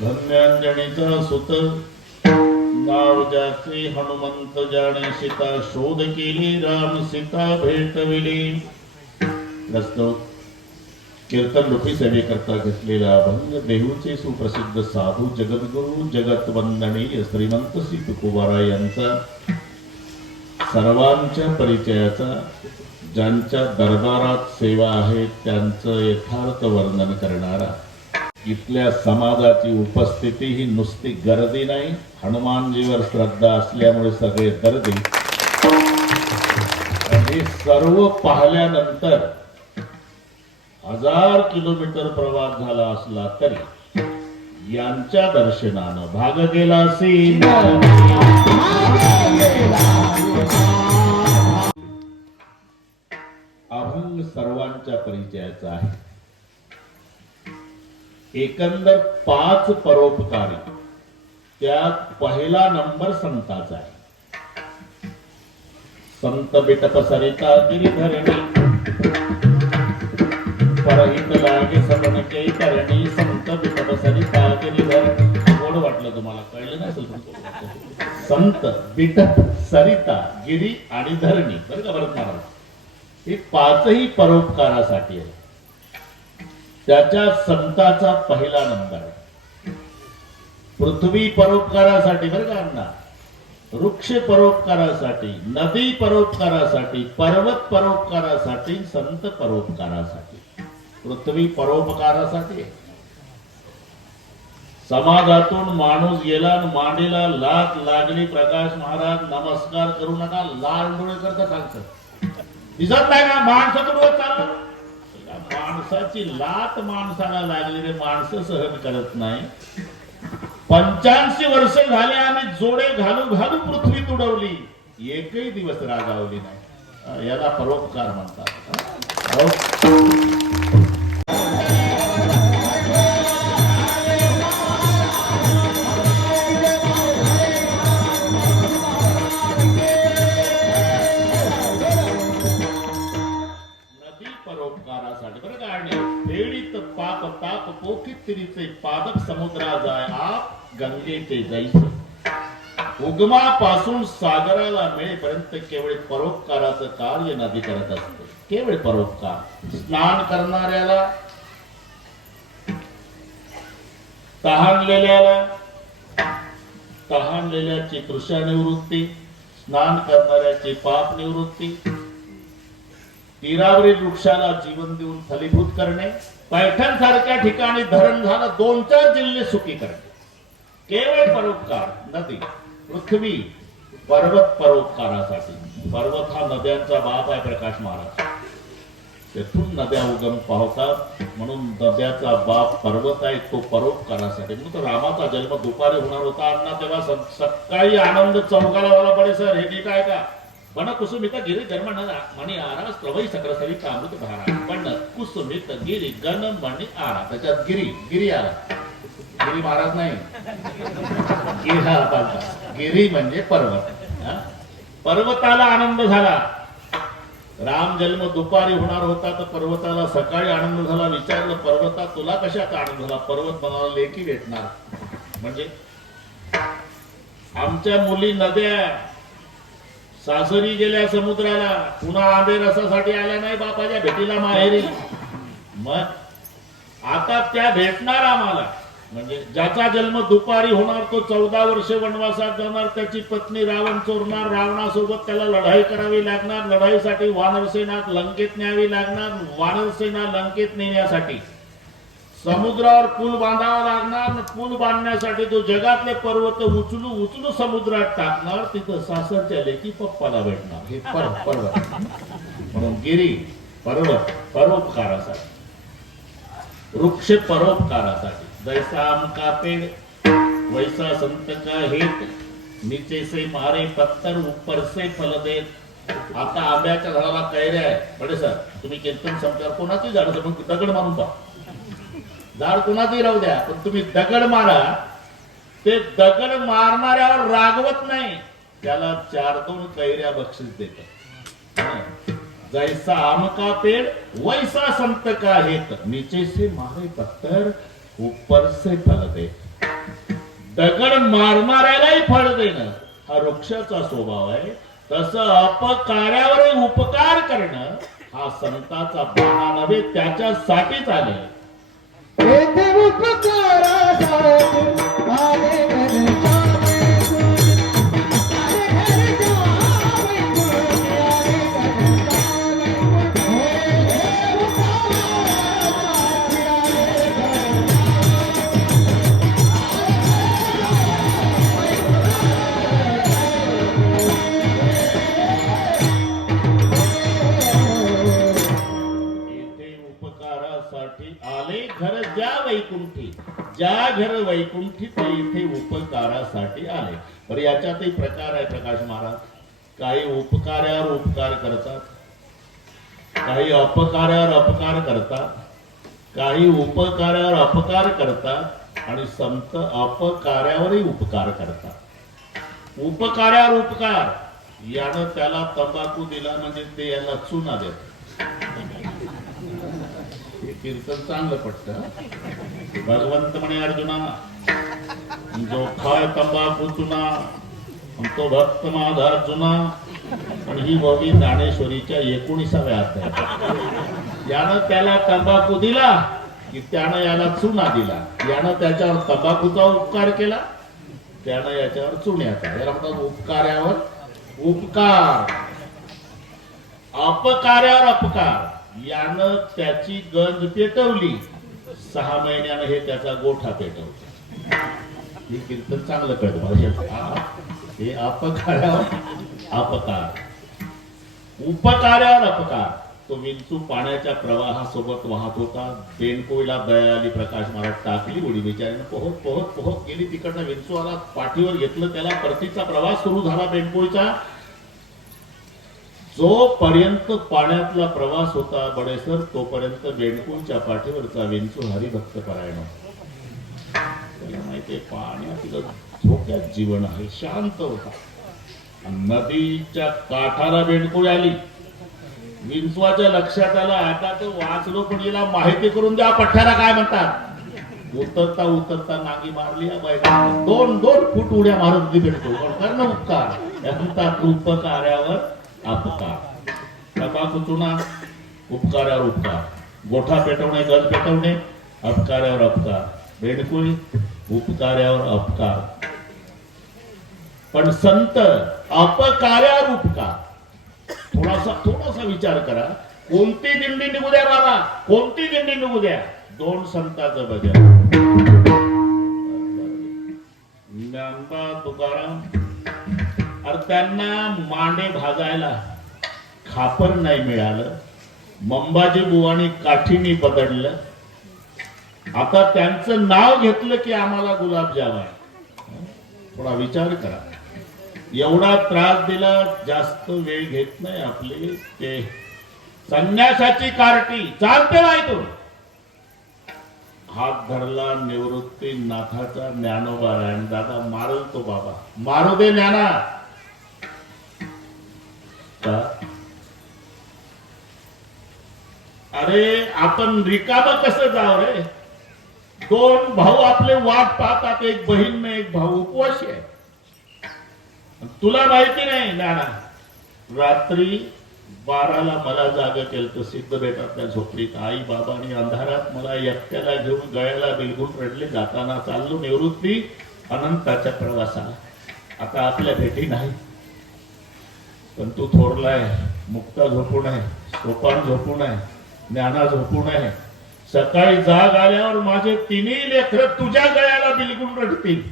धन्यांजणीचा सुत। नाव ज्याचे हनुमंत जाणे सीता शोध केली राम सीता भेटविली। कीर्तन रूपी सेवेकरता घेतलेला अभंग देहूचे सुप्रसिद्ध साधू जगद्गुरु जगत वंदनीय श्रीमंत श्री तुकोबारा यांचा सर्वांच्या परिचयाचा ज्यांच्या दरबारात सेवा आहे त्यांचं यथार्थ वर्णन करणारा. इथल्या समाजाची उपस्थिती ही नुसती गर्दी नाही. हनुमानजीवर श्रद्धा असल्यामुळे सगळे गर्दी हे सर्व पाहिल्यानंतर हजार किलोमीटर प्रवास झाला असला तरी यांच्या दर्शनानं भाग गेला सी अभंग सर्वांच्या परिचयाचा आहे. एकंदर पाच परोपकारी. त्यात पहिला नंबर संताचा आहे. संत बिटप सरिता गिरिधरणी. परहित लागे सबन के करणी संत बिटप सरिता गिरिधरणी गोड वाटलं तुम्हाला कळलं नाही संत बिटप सरिता गिरी आणि धरणी. बरं का भरत महाराज? हे पाचही परोपकारासाठी आहे त्याच्या संताचा पहिला नंबर आहे. पृथ्वी परोपकारासाठी बरं का अण्णा? वृक्ष परोपकारासाठी नदी परोपकारासाठी पर्वत परोपकारासाठी संत परोपकारासाठी. पृथ्वी परोपकारासाठी. समाजातून माणूस गेला आणि मांडीला लात लागली प्रकाश महाराज नमस्कार करू नका लाल डोळे करता सांगतात दिसत नाही ना माणसं चाललं माणसाची लात माणसाला लागलेले माणसं सहन करत नाही. पंच्याऐंशी वर्ष झाले आणि जोडे घालू घालू पृथ्वी तुडवली एकही दिवस रागावली नाही. याला परोपकार म्हणतात. ताप तिरीचे पादक समुद्रा जाय आप गंगेचे जैसे. उगमापासून सागराला मिळेपर्यंत केवळ परोपकाराचं कार्य नदी करत असते. केवळ परोपकार. स्नान करणाऱ्याला तहानलेल्याला तहानलेल्याची तृषा निवृत्ती स्नान करणाऱ्याची पाप निवृत्ती तीरावरील वृक्षाला जीवन देऊन फलीभूत करणे पैठण सारख्या ठिकाणी धरण झालं दोन चार जिल्हे सुखी करणे. केवळ परोपकार नदी पृथ्वी पर्वत परोपकारासाठी. पर्वत हा नद्यांचा बाप आहे प्रकाश महाराज. तेथून नद्या उगम पावतात म्हणून नद्याचा बाप पर्वत आहे तो परोपकारासाठी. म्हणून रामाचा जन्म दुपारी होणार होता अण्णा तेव्हा सकाळी आनंद चौकाला वाला पडे सर हे ठीक आहे का? पण ಕುಸುಮಿತ ಗಿರಿ ಗರ್ಮಣದ मणी आरा प्रवई सकल सरिता अमृत धारा। पण कुसुमित गिरी गण मणी आरा त्याच्यात गिरी गिरी आला गिरी महाराज नाही. गिरी हा पालता. गिरी म्हणजे पर्वत. पर्वताला आनंद झाला. राम जन्म दुपारी होणार होता तर पर्वताला सकाळी आनंद झाला. विचारलं पर्वता तुला कशाचा आनंद झाला? पर्वत मनाला लेखी भेटणार. म्हणजे आमच्या मुली नद्या सासरी गेल्या समुद्राला पुन्हा आंबे रसासाठी आल्या नाही बापाच्या भेटीला माहेरी. मग आता त्या भेटणार आम्हाला. म्हणजे ज्याचा जन्म दुपारी होणार तो चौदा वर्ष वनवासात जाणार त्याची पत्नी रावण चोरणार रावणासोबत त्याला लढाई करावी लागणार लढाईसाठी वानरसेना लंकेत न्यावी लागणार वानरसेना लंकेत नेण्यासाठी. समुद्रावर पूल बांधावा लागणार पूल बांधण्यासाठी तो जगातले पर्वत उचलू उचलू समुद्रात टाकणार तिथं सासरच्या लेकी पप्पाला भेटणार. हे पर पर्वत म्हणून गिरी पर्वत परोपकारासाठी वृक्ष परोपकारासाठी जैसा आम का पेड़ वैसा संत का हेत नीचे से मारे पत्थर ऊपर से फल देत. आता आंब्याच्या झाडाला कैऱ्या आहे बडे सर तुम्ही कीर्तन संपल्यावर कोणाची झाड दगड मारून पहा. झाड कुणाचंही राहू द्या पण तुम्ही दगड मारा. ते दगड मारणाऱ्यावर रागवत नाही. त्याला चार दोन कैऱ्या बक्षीस देत जैसा आम का पेड़ वैसा संत का हेत. नीचे से मारे पत्थर ऊपर से फल दे. दगड मारणाऱ्यालाही फळ देणं हा वृक्षाचा स्वभाव आहे. तस अपकार्यावर उपकार करणं हा संताचा बाणा नव्हे त्याच्यासाठीच आले येथे उपकारासाठी आले घरच्या घर वैकुंठी ते इथे उपकारासाठी आले. बरं याच्यातही प्रकार आहे प्रकाश महाराज. काही उपकार्यावर उपकार करतात. काही अपकार्यावर अपकार करतात. काही उपकार्यावर अपकार करतात आणि संत अपकार्यावरही उपकार करतात. उपकार्यावर उपकार. यानं त्याला तंबाखू दिला म्हणजे ते याला चुना देतात. कीर्तन चांगलं पडतं. भगवंत म्हणे अर्जुना जो खाय तंबाखू चुना तो भक्त माझा अर्जुना पण ही बघी ज्ञानेश्वरीच्या एकोणीसाव्या यानं त्याला तंबाखू दिला की त्यानं याला चुना दिला. यानं त्याच्यावर तंबाखूचा उपकार केला त्यानं याच्यावर चुन्याचा याला म्हणतात उपकार्यावर उपकार. अपकार्यावर अपकार. यानं त्याची गंज पेटवली. सहा महिन्यानं हे त्याचा गोठा पेटवला. हे कीर्तन चांगलं कळत हे- अपकार्यावर अपकार. उपकार्यावर अपकार. तो विंचू पाण्याच्या प्रवाहासोबत वाहत होता. बेनकोईला दया आली प्रकाश महाराज टाकली उडी बिचारीनं पोहत पोहत पोहत गेली. तिकडनं विंचू आला. पाठीवर घेतलं त्याला. परतीचा प्रवास सुरू झाला बेनकोईचा. जोपर्यंत पाण्यातला प्रवास होता बडेसर तोपर्यंत बेंडकूळच्या पाठीवरचा विंचू हरिभक्त परायण होता. त्याला माहितीये पाण्यात धोक्यात जीवन आहे शांत होता. नदीच्या काठाला बेडकुळ आली. विंचवाच्या लक्षात आलं आता तो वाचलो पण हिला माहिती करून द्या पठ्याला काय म्हणतात. उतरता उतरता नागी मारली दोन दोन फूट उड्या मारत होती बेंडकुळ कर्ण उपकार उपकार्यावर अपकार टपा चुना उपकारावर उपकार। गोठा पेटवणे गज पेटवणे अपकार्यावर अपकार। बेडकुळी उपकार्यावर अपकार। पण संत अपकार्यावर उपकार। थोडासा थोडासा विचार करा। कोणती दिंडी निघू द्या बाबा कोणती दिंडी निघू द्या? दोन संतांचं भजन. ज्ञानबा तुकाराम अरे त्यांना मांडे भाजायला खापर नाही मिळालं. मंबाजी बुवानी काठीनी बदडलं आता त्यांचं नाव घेतलं की आम्हाला गुलाबजाम आहे थोडा विचार करा. एवढा त्रास दिला जास्त वेळ घेत नाही आपले ते संन्यासाची कार्टी. चालते माहितून हात धरला निवृत्ती नाथाचा ज्ञानोबा रायण दादा मारल तो बाबा. मारू दे ज्ञाना. का? अरे आपण रिकाम कसं जाव रे? दोन भाऊ आपले वाट पाहतात एक बहीण एक भाऊ. उपवाशी आहे. तुला माहिती नाही नाना. रात्री बाराला मला जाग केलं तर सिद्ध भेटातल्या झोपडीत. आई बाबांनी अंधारात मला एकट्याला घेऊन गळ्याला बिलगुल रडले. जाताना चाललो निवृत्ती अनंताच्या प्रवासाला. आता आपल्या भेटी नाही. पण तू थोरलाय मुक्ता झोपून आहे सोपान झोपून आहे ज्ञाना झोपून आहे. सकाळी जाग आल्यावर माझे तिन्ही लेकर तुझ्या गळ्याला बिलकुल रडतील.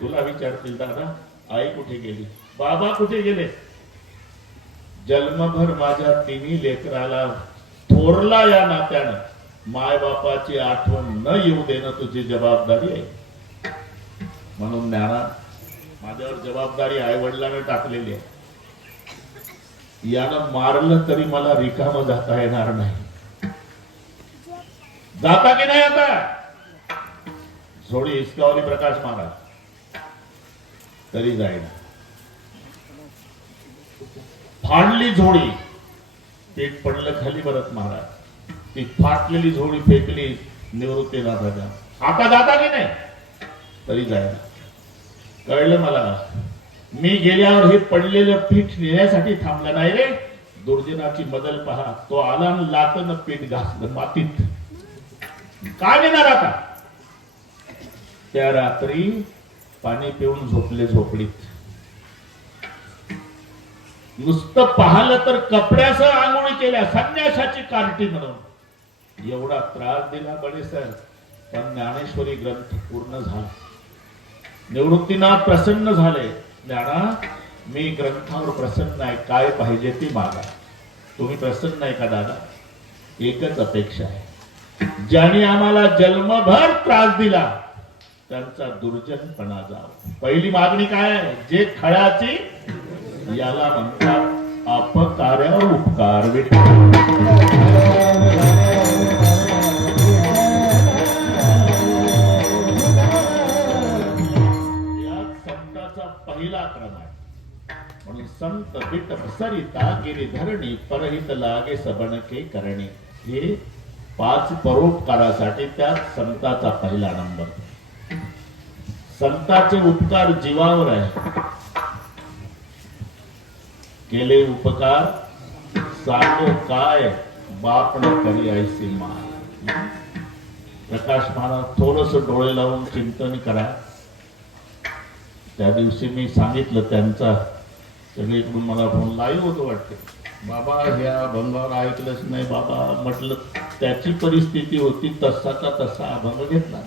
तुला विचारतील दादा आई कुठे गेली? बाबा कुठे गेले? जन्मभर माझ्या तिन्ही लेकराला थोरला या नात्यानं माय बापाची आठवण न येऊ देणं तुझी जबाबदारी आहे. म्हणून ज्ञाना माझ्यावर जबाबदारी आई वडिलांनी टाकलेली आहे. यानं मारलं तरी मला रिकाम जाता येणार नाही. जाता की नाही आता? झोडी हिसकावली प्रकाश महाराज तरी जाईना. फाडली झोडी पीठ पडलं खाली परत महाराज ती फाटलेली झोडी फेकली निवृत्तीनाथाच्या आता जाता की नाही? तरी जायना कळलं मला? मी गेल्यावर हे पडलेलं पीठ नेण्यासाठी थांबलं नाही रे. दुर्जनाची बदल पहा. तो आला लातन पीठ घासलं मातीत. काय नेणार आता? त्या रात्री पाणी पिऊन झोपले झोपडीत. नुसतं पाहिलं तर कपड्यासह आंघोळी केल्या संन्यासाची कार्टी म्हणून. एवढा त्रास दिला बडे सर पण ज्ञानेश्वरी ग्रंथ पूर्ण झाला. निवृत्तीनाथ प्रसन्न झाले. ज्ञाना मी ग्रंथावर प्रसन्न आहे. काय पाहिजे ते मागा. तुम्ही प्रसन्न आहे का दादा? एकच अपेक्षा आहे. ज्याने आम्हाला जन्मभर त्रास दिला त्यांचा दुर्जनपणा जाव. पहिली मागणी काय आहे? जे खळाची याला म्हणतात अपकार्यावर उपकार विठ्ठल. सरिता गिरीधरणी परहित लागे सबणके करणे हे पाच परोपकारासाठी त्यात संताचा पहिला नंबर संताचे उपकार जीवावर आहे केले उपकार सांगो काय बाप न करी ऐसी मान प्रकाश महाराज थोडस डोळे लावून चिंतन करा त्या दिवशी मी सांगितलं त्यांचा सगळीकडून मला फोन लाईव्ह होतो वाटते. बाबा ह्या अभंगावर ऐकलंच नाही. बाबा म्हटलं त्याची परिस्थिती होती तसाचा तसा अभंग घेतला.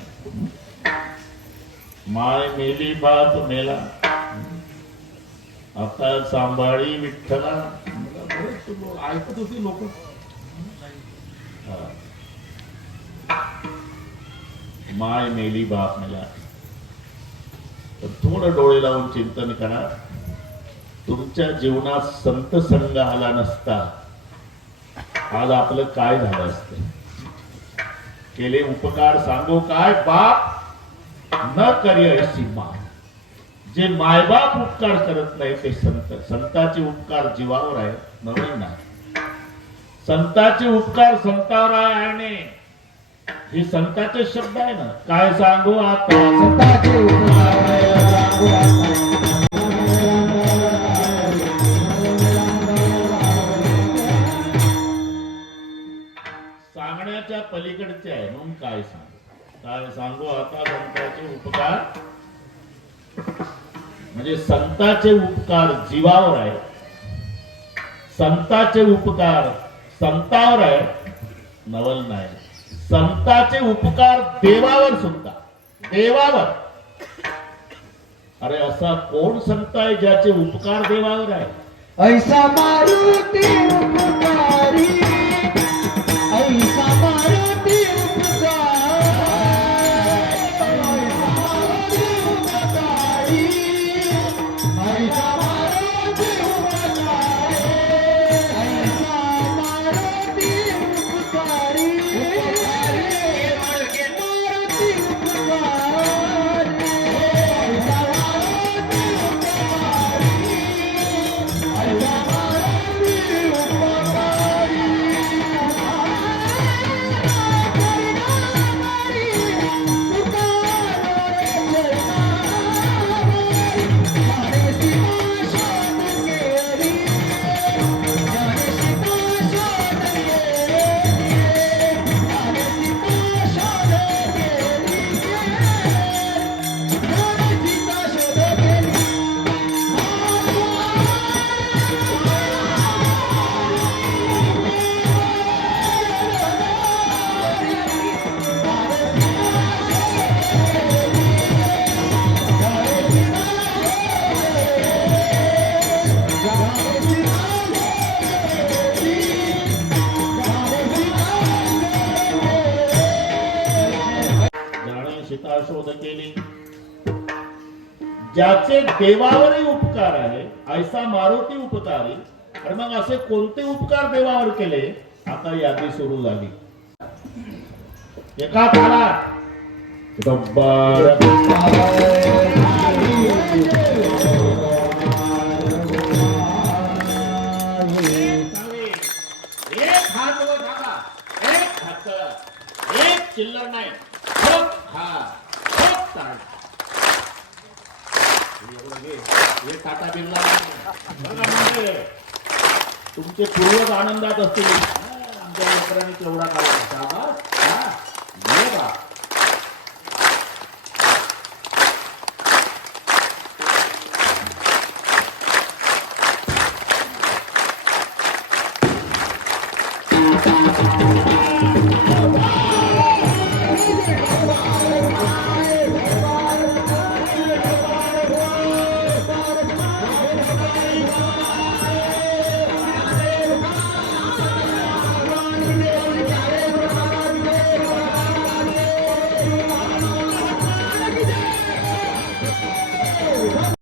माय मेली बाप मेला. आता सांभाळी विठ्ठला. ऐकत होती लोक. माय मेली बाप मेला. तर थोडं डोळे लावून चिंतन करा. तुमच्या जीवनात संत संघ आला नसता आज आपलं काय झालं असतं? केले उपकार सांगू काय? बाप न करी अशी मा जे मायबाप उपकार करत नाही ते संत. संताचे उपकार जीवावर आहे नवीन नाही संताचे उपकार संतावर आहे आणि हे संताचे शब्द आहे ना? काय सांगू आता? संताचे उपकार सांगू आता. पलीकडचे आहे म्हणून काय सांग? काय सांगू? आता संताचे उपकार? म्हणजे संताचे उपकार जीवावर आहे संताचे उपकार संतावर आहे नवल नाही. संताचे उपकार देवावर सुद्धा. देवावर. अरे असा कोण संत आहे ज्याचे उपकार देवावर आहे? ऐसा मारुती उपकार ज्याचे देवावरही उपकार आहे ऐसा मारुती उपकारी आणि मग असे कोणते उपकार देवावर केले? आता यादी सुरू झाली. एका काळात mandatos públicos.